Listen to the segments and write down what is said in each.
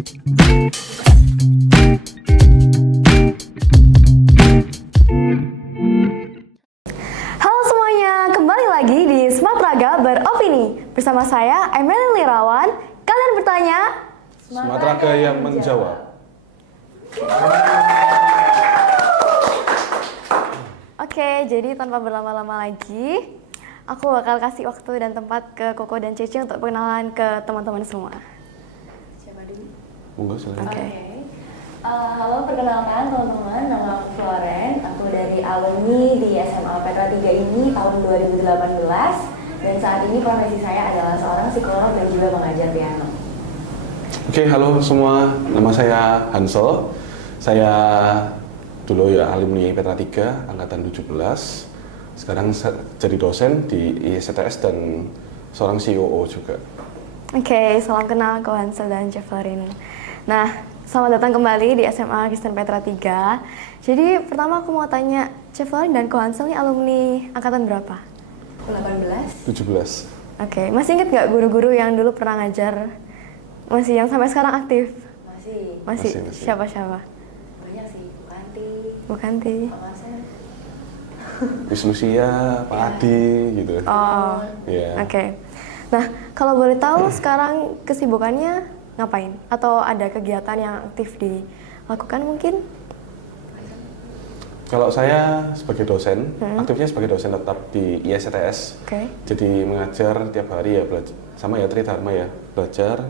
Halo semuanya, kembali lagi di Smart Raga Beropini. Bersama saya, Emily Lirawan. Kalian bertanya, Smart Raga yang menjawab. Oke, jadi tanpa berlama-lama lagi, aku bakal kasih waktu dan tempat ke Koko dan Cece untuk perkenalan ke teman-teman semua. Siapa dulu? Monggo silakan. Oke. Halo, perkenalkan teman-teman, nama aku Floren. Aku dari alumni di SMA Petra 3 ini tahun 2018. Dan saat ini profesi saya adalah seorang psikolog dan juga mengajar piano. Oke, halo semua. Nama saya Hansel. Saya dulu ya alumni Petra 3 angkatan 17. Sekarang jadi dosen di ISTS dan seorang COO juga. Oke, salam kenal Ko Hansel dan Jefferin. Nah, selamat datang kembali di SMA Kristen Petra 3. Jadi pertama aku mau tanya, Jefferin dan Ko Hansel ini alumni angkatan berapa? 18. 17. Oke, masih inget nggak guru-guru yang dulu pernah ngajar? Masih yang sampai sekarang aktif? Masih. Masih. Siapa-siapa? Banyak sih, Bu Kanti, Bu Kanti. Pak Masen. Wis Lucia, Pak Adi gitu. Oh, Iya. oke. Nah, kalau boleh tahu sekarang kesibukannya ngapain? Atau ada kegiatan yang aktif dilakukan mungkin? Kalau saya sebagai dosen, aktifnya sebagai dosen tetap di ISTS. Oke. Jadi mengajar tiap hari ya, belajar sama ya Tridharma ya, belajar,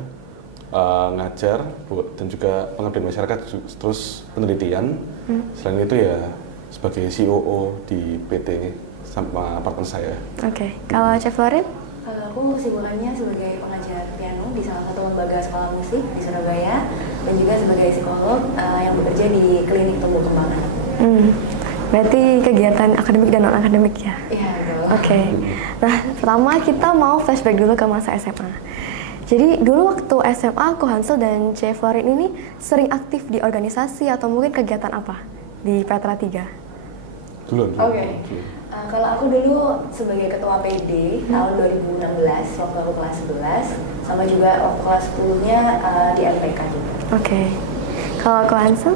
ngajar, dan juga pengabdian masyarakat, terus penelitian. Selain itu ya sebagai COO di PT sama partner saya. Oke. Kalau Chef Florin? Kalau aku kesibukannya sebagai pengajar piano di salah satu lembaga sekolah musik di Surabaya dan juga sebagai psikolog yang bekerja di klinik tumbuh kembangan. Berarti kegiatan akademik dan non-akademik ya? Iya, betul. Oke. Nah, pertama kita mau flashback dulu ke masa SMA. Jadi dulu waktu SMA, Ko Hansel dan Chef Florin ini sering aktif di organisasi atau mungkin kegiatan apa di Petra 3? Duluan. Oke. Kalau aku dulu sebagai ketua PD tahun 2016 waktu aku kelas 11 sama juga waktu kelas 10-nya di LPK juga. Oke. Kalau Ko Hansel?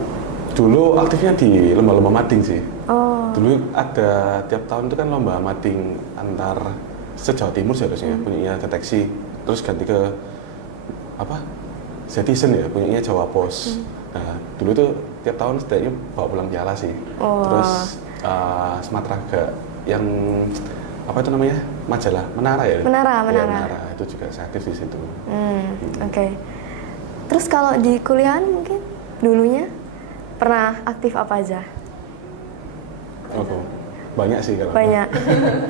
Dulu aktifnya di lomba-lomba mading sih. Oh. Dulu ada tiap tahun itu kan lomba mading antar se-Jawa Timur seharusnya punyanya deteksi, terus ganti ke apa? Citizen ya, punyanya Jawa Pos. Nah, dulu itu tiap tahun setidaknya bawa pulang piala sih. Oh. Terus Smart Raga yang apa itu namanya? Majalah Menara ya? Menara. Ya, Menara itu juga saya aktif di situ. Oke. Terus kalau di kuliahan mungkin dulunya pernah aktif apa aja? Oh, banyak sih kalau. Banyak.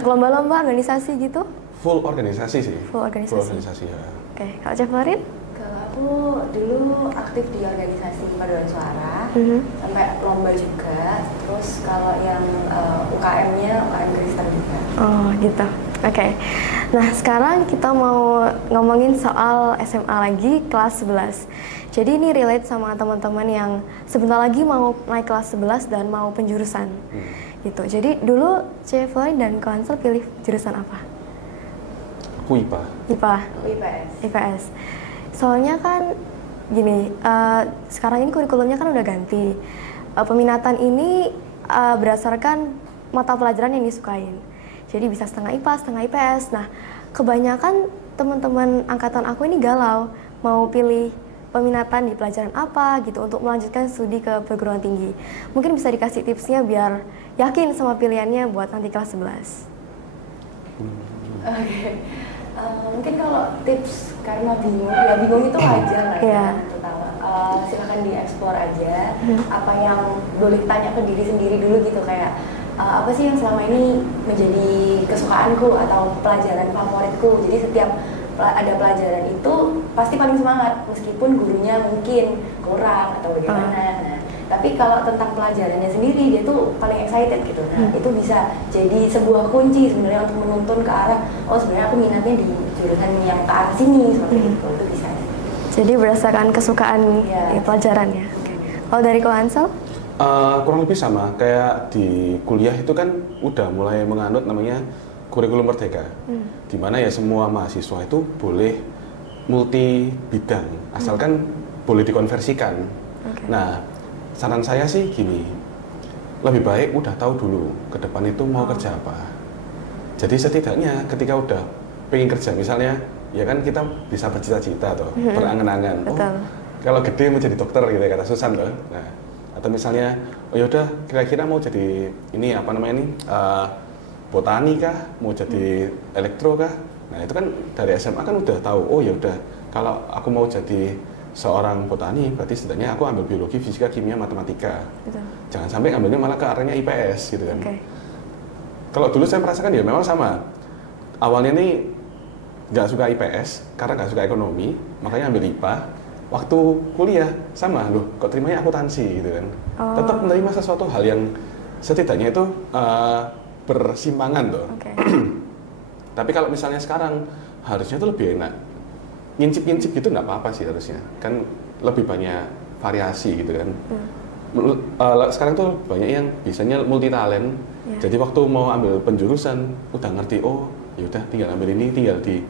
Lomba-lomba, organisasi gitu? Full organisasi sih. Full organisasi. Full organisasi ya. Oke. Kalau Chef Florin? Kalau aku dulu aktif di organisasi paduan suara sampai lomba juga. Terus kalau yang UKM-nya UKM Kristen juga. Oh gitu. Oke. Nah sekarang kita mau ngomongin soal SMA lagi kelas 11. Jadi ini relate sama teman-teman yang sebentar lagi mau naik kelas 11 dan mau penjurusan. Gitu. Jadi dulu Chef Florin dan Ko Hansel pilih jurusan apa? Aku IPA. IPA. IPS. IPS. Soalnya kan gini, sekarang ini kurikulumnya kan udah ganti. Peminatan ini berdasarkan mata pelajaran yang disukain. Jadi bisa setengah IPA, setengah IPS. Nah, kebanyakan teman-teman angkatan aku ini galau mau pilih peminatan di pelajaran apa gitu untuk melanjutkan studi ke perguruan tinggi. Mungkin bisa dikasih tipsnya biar yakin sama pilihannya buat nanti kelas 11. Oke. Mungkin kalau tips karena bingung itu wajar lah ya. Terutama silakan dieksplor aja apa yang boleh tanya ke diri sendiri dulu gitu kayak apa sih yang selama ini menjadi kesukaanku atau pelajaran favoritku. Jadi setiap ada pelajaran itu pasti paling semangat meskipun gurunya mungkin kurang atau bagaimana. Nah, tapi kalau tentang pelajarannya sendiri dia tuh paling excited gitu. Nah, itu bisa jadi sebuah kunci sebenarnya untuk menuntun ke arah oh sebenarnya aku minatnya di jurusan yang ke arah sini seperti itu bisa. Jadi berdasarkan kesukaan pelajaran ya. Kalau dari Ko Hansel? Kurang lebih sama kayak di kuliah itu kan udah mulai menganut namanya kurikulum merdeka, di mana ya semua mahasiswa itu boleh multi bidang asalkan boleh dikonversikan. Nah, saran saya sih gini, lebih baik udah tahu dulu ke depan itu mau kerja apa. Jadi setidaknya ketika udah pengen kerja, misalnya, ya kan kita bisa bercita-cita tuh, berangan-angan. Oh, kalau gede mau jadi dokter gitu ya, kata Susan loh. Nah, atau misalnya, oh yaudah kira-kira mau jadi ini apa namanya ini, botani kah, mau jadi elektro kah? Nah itu kan dari SMA kan udah tahu, oh ya udah kalau aku mau jadi seorang botani berarti setidaknya aku ambil biologi, fisika, kimia, matematika. Betul. Jangan sampai ambilnya malah ke arahnya IPS gitu kan. Kalau dulu saya merasakan ya memang sama. Awalnya nih nggak suka IPS karena nggak suka ekonomi, makanya ambil IPA. Waktu kuliah sama loh, kok terimanya akuntansi gitu kan. Tetap menerima sesuatu hal yang setidaknya itu bersimpangan tuh. Tapi kalau misalnya sekarang harusnya tuh lebih enak. Ngincip-ngincip gitu nggak apa-apa sih harusnya. Kan lebih banyak variasi gitu kan. Sekarang tuh banyak yang bisanya multi talent. Jadi waktu mau ambil penjurusan udah ngerti, oh yaudah tinggal ambil ini, tinggal di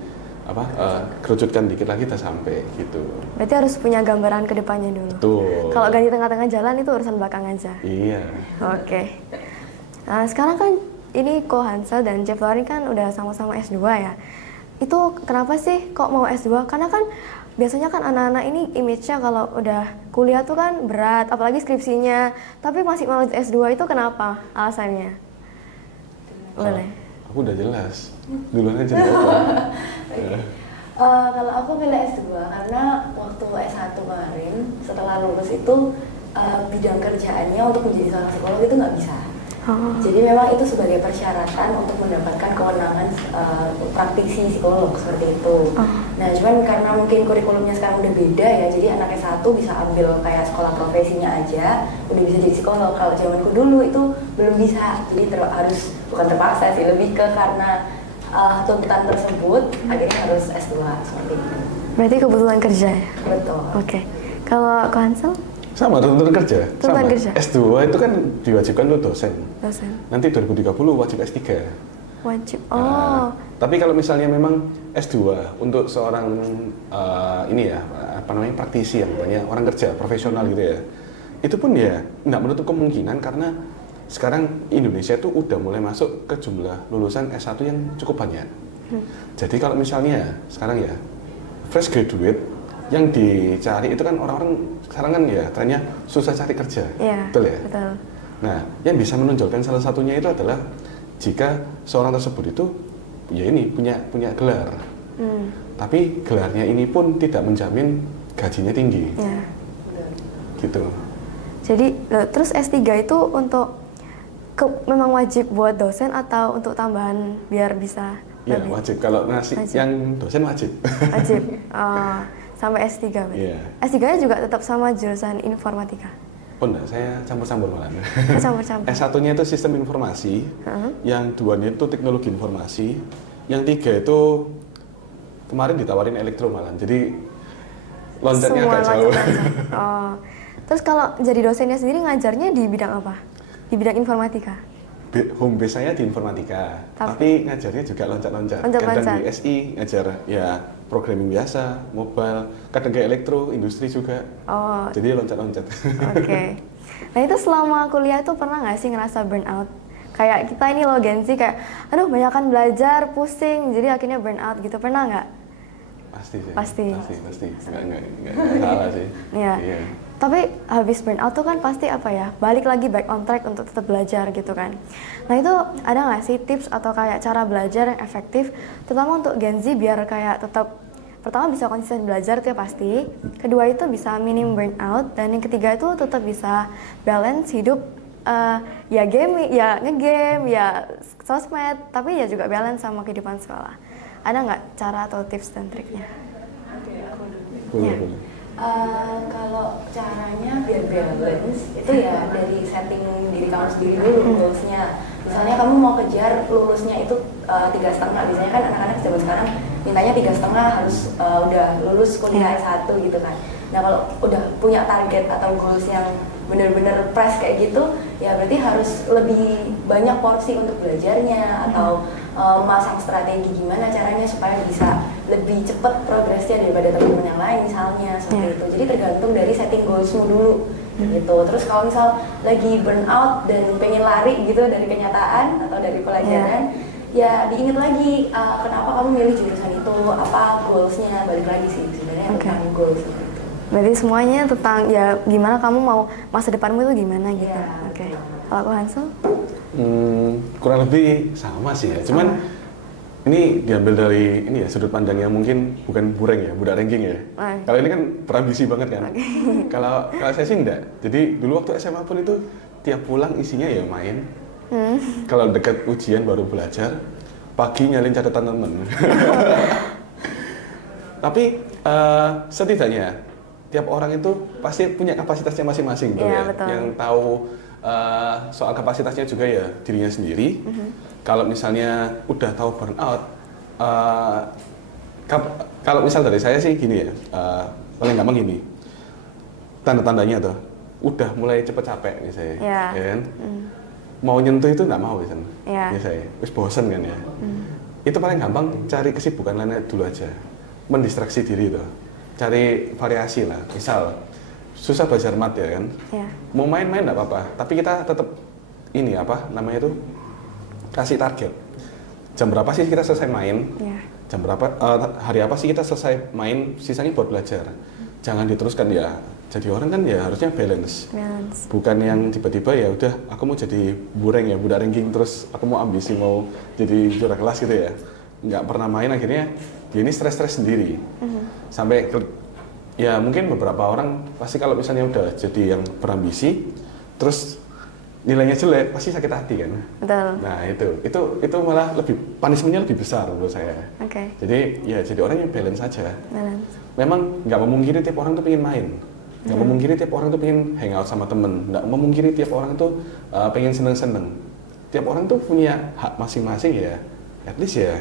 kerucutkan dikit lagi udah sampai gitu. Berarti harus punya gambaran ke depannya dulu. Betul. Kalau ganti tengah-tengah jalan itu urusan belakang aja. Iya. Nah, sekarang kan ini Ko Hansel dan Jeff Loring kan udah sama-sama S2 ya. Itu kenapa sih kok mau S2? Karena kan biasanya kan anak-anak ini image-nya kalau udah kuliah tuh kan berat, apalagi skripsinya. Tapi masih mau S2 itu kenapa alasannya? Boleh. Aku udah jelas. Duluan aja. Kalau aku pilih S2 karena waktu S1 kemarin setelah lulus itu bidang kerjaannya untuk menjadi seorang psikolog itu nggak bisa. Jadi memang itu sebagai persyaratan untuk mendapatkan kewenangan praktisi psikolog seperti itu. Nah cuman karena mungkin kurikulumnya sekarang udah beda ya, jadi anak S1 bisa ambil kayak sekolah profesinya aja, udah bisa jadi psikolog. Kalau zamanku dulu itu belum bisa, jadi harus bukan terpaksa sih, lebih ke karena tuntutan tersebut akhirnya harus S2 seperti itu. Berarti kebutuhan kerja ya? Betul. Kalau Ko Hansel? Sama, tuntutan kerja. Tuntutan kerja. S2 itu kan diwajibkan untuk dosen. Nanti 2030 wajib S3. Wajib. Tapi kalau misalnya memang S2 untuk seorang ini ya, apa namanya, praktisi yang banyak orang kerja profesional gitu ya. Itu pun ya nggak menutup kemungkinan karena sekarang Indonesia itu udah mulai masuk ke jumlah lulusan S1 yang cukup banyak. Jadi kalau misalnya sekarang ya fresh graduate yang dicari itu kan orang-orang sekarang kan ya trennya susah cari kerja, betul ya? Betul. Nah, yang bisa menonjolkan salah satunya itu adalah jika seorang tersebut itu ya ini punya gelar, tapi gelarnya ini pun tidak menjamin gajinya tinggi, gitu. Jadi terus S3 itu untuk memang wajib buat dosen atau untuk tambahan biar bisa? Ya wajib. Kalau yang dosen wajib. Wajib. Sampai S3 berarti. S3-nya juga tetap sama jurusan informatika? Oh enggak, saya campur-campur malah. Campur-campur. S1-nya itu sistem informasi, yang 2-nya itu teknologi informasi, yang 3 itu kemarin ditawarin elektro malah. Jadi loncatnya agak jauh. Terus kalau jadi dosennya sendiri ngajarnya di bidang apa? Di bidang informatika? Home base saya di informatika, tapi ngajarnya juga loncat-loncat. Kadang di SI ngajar ya programming biasa, mobile, kadang kayak elektro, industri juga. Jadi loncat-loncat. Nah itu selama kuliah itu pernah nggak sih ngerasa burnout? Kayak kita ini loh Gen Z kayak, aduh banyakan belajar, pusing, jadi akhirnya burnout gitu. Pernah nggak? Pasti. Nggak salah sih. Iya. Tapi habis burnout tuh kan pasti apa ya, balik lagi back on track untuk tetap belajar gitu kan. Nah itu ada nggak sih tips atau kayak cara belajar yang efektif, terutama untuk Gen Z biar kayak tetap, pertama bisa konsisten belajar itu ya pasti, kedua itu bisa minim burnout, dan yang ketiga itu tetap bisa balance hidup, ya game, ya ngegame, ya sosmed, tapi ya juga balance sama kehidupan sekolah. Ada nggak cara atau tips dan triknya? Boleh. Kalau caranya biar balance itu ya dari setting diri kamu sendiri dulu goalsnya. Misalnya kamu mau kejar lulusnya itu 3,5, biasanya kan anak-anak zaman sekarang mintanya 3,5 harus udah lulus kuliah S1 gitu kan. Nah kalau udah punya target atau goals yang benar-benar press kayak gitu, ya berarti harus lebih banyak porsi untuk belajarnya atau masang strategi gimana caranya supaya bisa lebih cepat progresnya daripada teman-teman yang lain misalnya seperti itu. Jadi tergantung dari setting goalsmu dulu gitu. Terus kalau misal lagi burnout dan pengen lari gitu dari kenyataan atau dari pelajaran, ya diingat lagi kenapa kamu milih jurusan itu, apa goalsnya, balik lagi sih sebenarnya tentang goals gitu. Berarti semuanya tentang ya gimana kamu mau masa depanmu itu gimana gitu. Oke. Kalau aku Hansel? Kurang lebih sama sih ya. Cuman ini diambil dari ini ya sudut pandang yang mungkin bukan bureng ya, budak ranking ya. Kalau ini kan berambisi banget kan. Kalau saya sih enggak. Jadi dulu waktu SMA pun itu tiap pulang isinya ya main. Kalau dekat ujian baru belajar, pagi nyalin catatan temen. Tapi setidaknya tiap orang itu pasti punya kapasitasnya masing-masing gitu ya. Betul. Yang tahu soal kapasitasnya juga ya dirinya sendiri. Kalau misalnya udah tahu burnout, kalau misal dari saya sih gini ya, paling gampang gini, tanda-tandanya tuh udah mulai cepet capek nih saya, ya kan? Mau nyentuh itu nggak mau kan, ya saya, wis bosen kan ya. Itu paling gampang cari kesibukan lainnya dulu aja, mendistraksi diri tuh, cari variasi lah. Misal susah belajar mat ya kan, mau main-main nggak apa-apa, tapi kita tetap ini apa namanya itu kasih target. Jam berapa sih kita selesai main? Jam berapa hari apa sih kita selesai main? Sisanya buat belajar. Jangan diteruskan ya. Jadi orang kan ya harusnya balance. Bukan yang tiba-tiba ya udah aku mau jadi bureng ya, budak ranking terus aku mau ambisi mau jadi juara kelas gitu ya. Nggak pernah main akhirnya dia ini stres-stres sendiri. Sampai ya mungkin beberapa orang pasti kalau misalnya udah jadi yang berambisi terus nilainya jelek pasti sakit hati kan. Betul. Nah itu malah lebih punishment-nya lebih besar menurut saya. Jadi ya jadi orang yang balance saja. Memang nggak memungkiri tiap orang tuh pengen main, nggak memungkiri tiap orang tuh pengen hangout sama temen, nggak memungkiri tiap orang tuh pengen seneng-seneng. Tiap orang tuh punya hak masing-masing ya. At least ya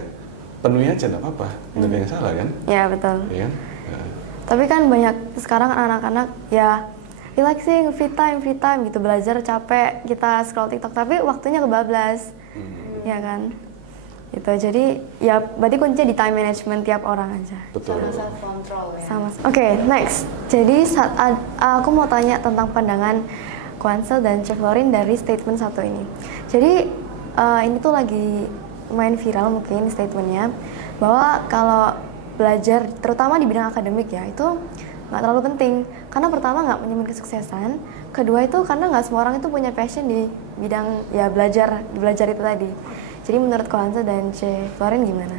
penuhi aja nggak apa-apa. Nggak ada yang salah kan? Ya betul. Ya kan? Tapi kan banyak sekarang anak-anak ya relaxing, free time gitu, belajar capek, kita scroll TikTok tapi waktunya kebablas. Ya kan? Gitu. Jadi ya berarti kuncinya di time management tiap orang aja. Betul. Sama self control ya. Oke, next. Jadi aku mau tanya tentang pandangan Hansel dan Chef Laurin dari statement satu ini. Jadi ini tuh lagi main viral mungkin statementnya bahwa kalau belajar terutama di bidang akademik ya itu nggak terlalu penting karena pertama nggak menjamin kesuksesan, kedua itu karena nggak semua orang itu punya passion di bidang ya belajar itu tadi. Jadi menurut Hansel dan Chef Laurin gimana?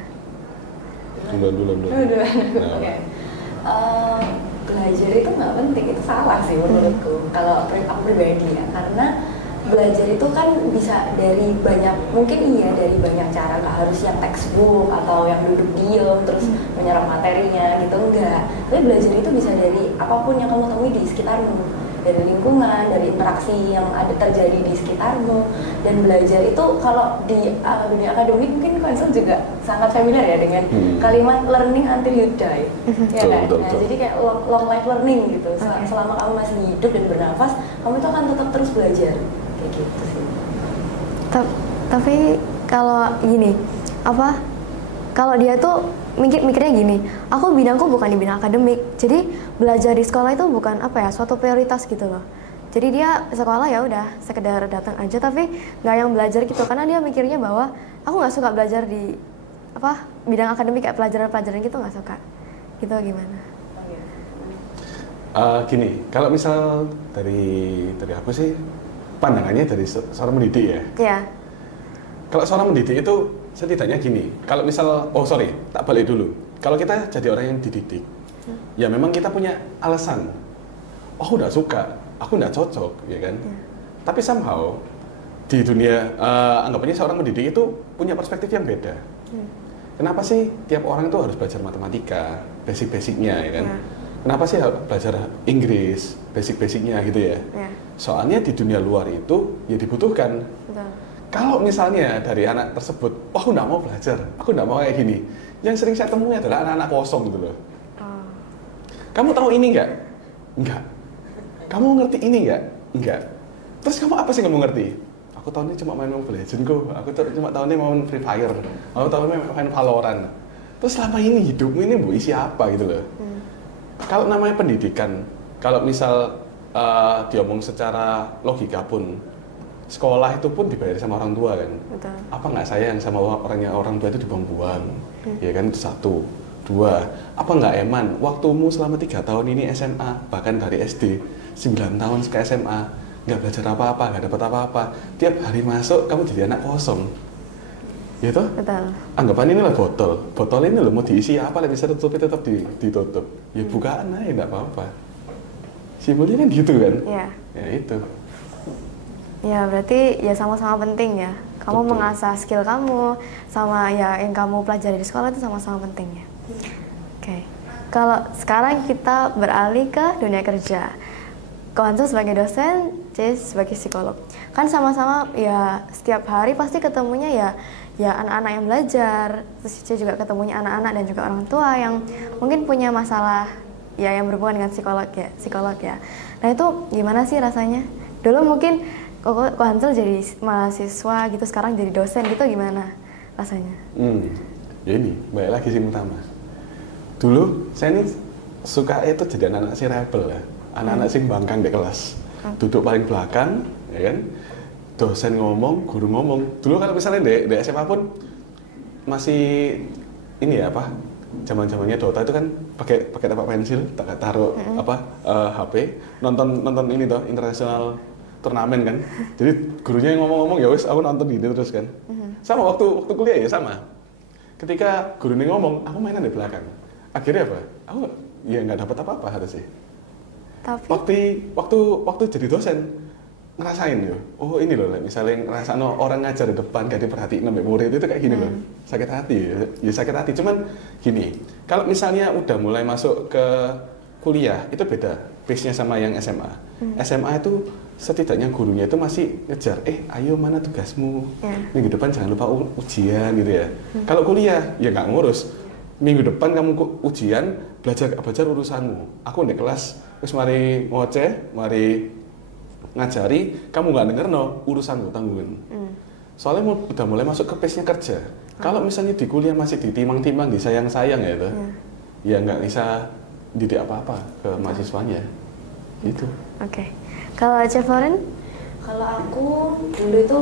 Duluan. Oke. Belajar itu nggak penting, itu salah sih menurutku. Kalau aku pribadi ya, karena belajar itu kan bisa dari banyak, mungkin iya dari banyak cara, nggak harus yang textbook atau yang duduk diem terus menyerap materinya gitu, enggak. Tapi belajar itu bisa dari apapun yang kamu temui di sekitarmu, dari lingkungan, dari interaksi yang ada terjadi di sekitarmu. Dan belajar itu kalau di dunia akademik mungkin Hansel juga sangat familiar ya dengan kalimat learning until you die, ya kan? Nah, jadi kayak long life learning gitu. Selama kamu masih hidup dan bernafas, kamu itu akan tetap terus belajar. Gitu sih. Tapi kalau gini, kalau dia tuh mikirnya gini, aku bidangku bukan di bidang akademik, jadi belajar di sekolah itu bukan suatu prioritas gitu loh. Jadi dia sekolah ya udah sekedar datang aja, tapi nggak yang belajar gitu, karena dia mikirnya bahwa aku nggak suka belajar di bidang akademik kayak pelajaran-pelajaran gitu, nggak suka. Gitu gimana? Gini, kalau misal dari aku sih pandangannya dari seorang mendidik ya. Iya. Kalau seorang mendidik itu setidaknya gini. Kalau misal, tak balik dulu. Kalau kita jadi orang yang dididik, ya memang kita punya alasan. Oh, nggak suka, aku nggak cocok, ya kan? Tapi somehow di dunia anggapannya seorang mendidik itu punya perspektif yang beda. Kenapa sih tiap orang itu harus belajar matematika, basic-basicnya, ya kan? Kenapa sih harus belajar Inggris, basic-basicnya gitu ya? Soalnya di dunia luar itu ya dibutuhkan. Betul. Kalau misalnya dari anak tersebut, aku nggak mau belajar, aku nggak mau kayak gini. Yang sering saya temui adalah anak-anak kosong gitu loh. Kamu tahu ini nggak? Nggak. Kamu ngerti ini nggak? Nggak. Terus kamu apa sih kamu ngerti? Aku tahun ini cuma main Mobile Legends kok. Aku cuma tahun ini main Free Fire. Aku tahun ini main Valorant. Terus selama ini hidupmu ini mau isi apa gitu loh. Kalau namanya pendidikan, kalau misal diomong secara logika pun, sekolah itu pun dibayar sama orang tua kan. Betul. Apa nggak sayang sama orang tua itu dibuang-buang, ya kan, itu satu. Dua, apa nggak eman waktumu selama 3 tahun ini SMA, bahkan dari SD 9 tahun ke SMA, nggak belajar apa-apa, nggak dapat apa-apa, tiap hari masuk kamu jadi anak kosong, gitu. Betul. Anggapan ini lah botol ini loh mau diisi apa, lah bisa tutupi tetap ditutup, ya bukaan aja nggak apa-apa, simpelnya kan gitu kan. Iya. Ya itu. Ya berarti ya sama-sama penting ya. Kamu Betul. mengasah skill kamu sama ya yang kamu pelajari di sekolah itu sama-sama penting ya. Oke. Kalau sekarang kita beralih ke dunia kerja. Konsul sebagai dosen, Cis sebagai psikolog. Kan sama-sama ya setiap hari pasti ketemunya ya anak-anak yang belajar. Terus Cis juga ketemunya anak-anak dan juga orang tua yang mungkin punya masalah ya yang berhubungan dengan psikolog ya. Nah itu gimana sih rasanya? Dulu mungkin kok Hansel jadi mahasiswa gitu, sekarang jadi dosen gitu, gimana rasanya? Ya ini balik lagi sih utama. Dulu saya ini suka itu jadi anak-anak si rebel ya, anak-anak sing bangkang di kelas, duduk paling belakang, ya kan? Dosen ngomong, guru ngomong. Dulu kalau misalnya di SMA pun masih ini ya apa? Zaman-zamannya Dota itu kan pakai tempat pensil, taruh HP, nonton ini toh internasional turnamen kan. Jadi gurunya yang ngomong-ngomong ya wes aku nonton gitu terus kan. Sama waktu kuliah ya sama. Ketika gurunya ngomong, aku mainan di belakang. Akhirnya apa? Aku ya nggak dapat apa-apa harusnya. Tapi waktu jadi dosen ngerasain yo. Oh ini loh, misalnya ngerasain orang ngajar di depan gak diperhatiin sampai murid itu kayak gini loh. Sakit hati ya sakit hati. Cuman gini, kalau misalnya udah mulai masuk ke kuliah itu beda pace-nya sama yang SMA. SMA itu setidaknya gurunya itu masih ngejar, ayo mana tugasmu, minggu depan jangan lupa ujian gitu ya. Kalau kuliah ya nggak ngurus, minggu depan kamu ujian, belajar urusanmu. Aku di kelas terus mari ngoceh, mari ngajari, kamu nggak denger urusanmu tanggungan. Soalnya udah mulai masuk ke pace-nya kerja. Kalau misalnya di kuliah masih ditimang-timang, disayang-sayang ya itu, ya nggak bisa didik apa-apa ke mahasiswanya gitu. Oke. Kalau Chef Lauren? Kalau aku dulu itu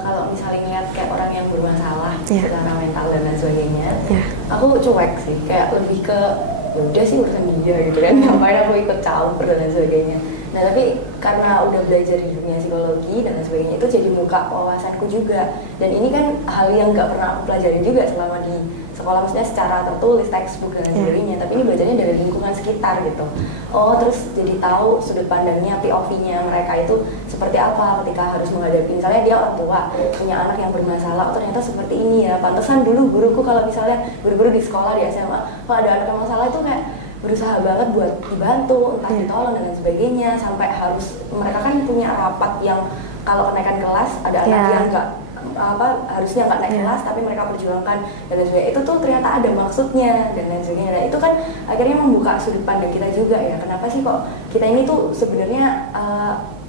kalau misalnya ngeliat kayak orang yang bermasalah secara mental dan lain sebagainya, aku cuek sih, kayak lebih ke udah sih urusan dia gitu kan, ngapain aku ikut campur dan lain sebagainya. Nah tapi karena udah belajar di dunia psikologi dan lain sebagainya itu jadi buka wawasanku juga, dan ini kan hal yang nggak pernah aku pelajari juga selama di sekolah, maksudnya secara tertulis, textbook dan lain sebagainya, tapi ini bacanya dari lingkungan sekitar gitu. Oh terus jadi tahu sudut pandangnya, POV-nya mereka itu seperti apa ketika harus menghadapi, misalnya dia orang tua punya anak yang bermasalah, oh ternyata seperti ini ya, pantesan dulu guruku kalau misalnya guru-guru di sekolah di SMA kalau ada anak yang masalah itu kayak berusaha banget buat dibantu, entah ditolong dan lain sebagainya, sampai harus mereka kan punya rapat yang kalau kenaikan kelas ada anak yang nggak harusnya nggak naik kelas tapi mereka perjuangkan dan lain sebagainya. Itu tuh ternyata ada maksudnya dan lain sebagainya. Dan itu kan akhirnya membuka sudut pandang kita juga ya, kenapa sih kok kita ini tuh sebenarnya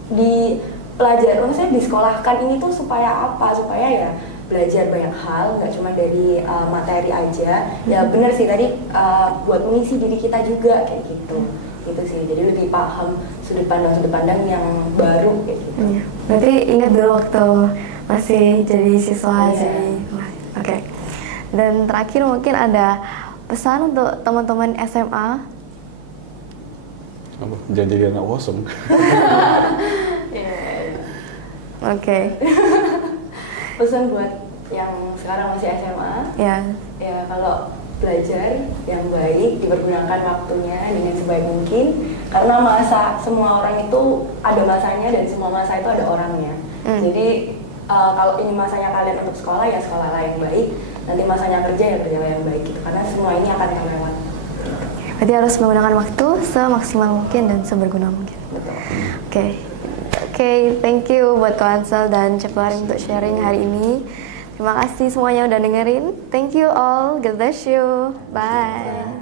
di pelajar, maksudnya disekolahkan ini tuh supaya apa? Supaya ya belajar banyak hal, nggak cuma dari materi aja. Ya benar sih tadi buat mengisi diri kita juga kayak gitu. Gitu sih. Jadi lebih paham sudut pandang yang baru kayak gitu. Berarti ingat dulu waktu masih jadi siswa jadi. Oke. Dan terakhir mungkin ada pesan untuk teman-teman SMA. Jangan jadi anak kosong. Oke. Pesan buat yang sekarang masih SMA, ya kalau belajar yang baik, dipergunakan waktunya dengan sebaik mungkin, karena semua orang itu ada masanya dan semua masa itu ada orangnya. Jadi kalau ini masanya kalian untuk sekolah ya sekolahlah yang baik, nanti masanya kerja ya kerjalah yang baik gitu, karena semua ini akan lewat. Berarti harus menggunakan waktu semaksimal mungkin dan seberguna mungkin. Oke, thank you buat Hansel dan Chef Lauren untuk sharing hari ini. Terima kasih semuanya udah dengerin. Thank you all. God bless you. Bye.